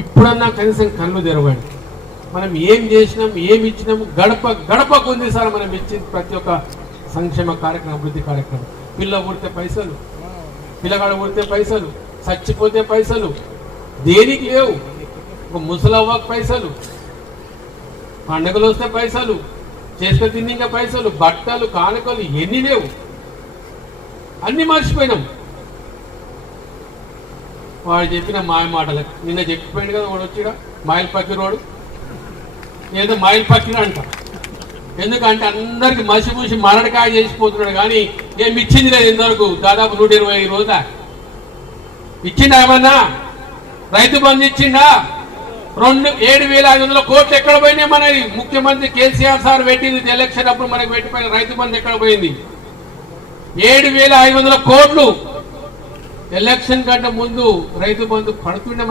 ఇప్పుడన్నా కనీసం కళ్ళు తెరవండి. మనం ఏం చేసినాం, ఏమి ఇచ్చినాము, గడప గడపకు ఉంది సార్ మనం ఇచ్చింది ప్రతి ఒక్క సంక్షేమ కార్యక్రమం, అభివృద్ధి కార్యక్రమం. పిల్ల పుడితే పైసలు, పిల్లగాడు పుడితే పైసలు, చచ్చిపోతే పైసలు, దేనికి లేవు. ఒక ముసలవ్వకు పైసలు, పండుగలు వస్తే పైసలు, చేస్తే తిన్నింక పైసలు, బట్టలు, కానుకలు ఎన్ని లేవు, అన్ని మర్చిపోయినాం. వాడు చెప్పిన మాయ మాటలకు నిన్న చెప్పిపోయింది కదా, వాడు వచ్చిగా మాయిల్ పక్కిరోడు, ఏదో మైల్ పక్కిన అంట. ఎందుకంటే అందరికి మసిమూసి మరడకాయ చేసిపోతున్నాడు, కానీ ఏమి ఇచ్చింది లేదు ఇంతవరకు. దాదాపు 125 రోజుల ఇచ్చిండా ఏమన్నా? రైతు బంధు ఇచ్చిండా? 7,500 కోట్లు ఎక్కడ పోయినాయి? మన ముఖ్యమంత్రి కేసీఆర్ సార్ పెట్టింది ఎలక్షన్ అప్పుడు మనకు పెట్టిపోయిన రైతు బంధు ఎక్కడ పోయింది? 7,500 కోట్లు ఎలక్షన్ కంటే ముందు రైతు బంధు పడుతుండే.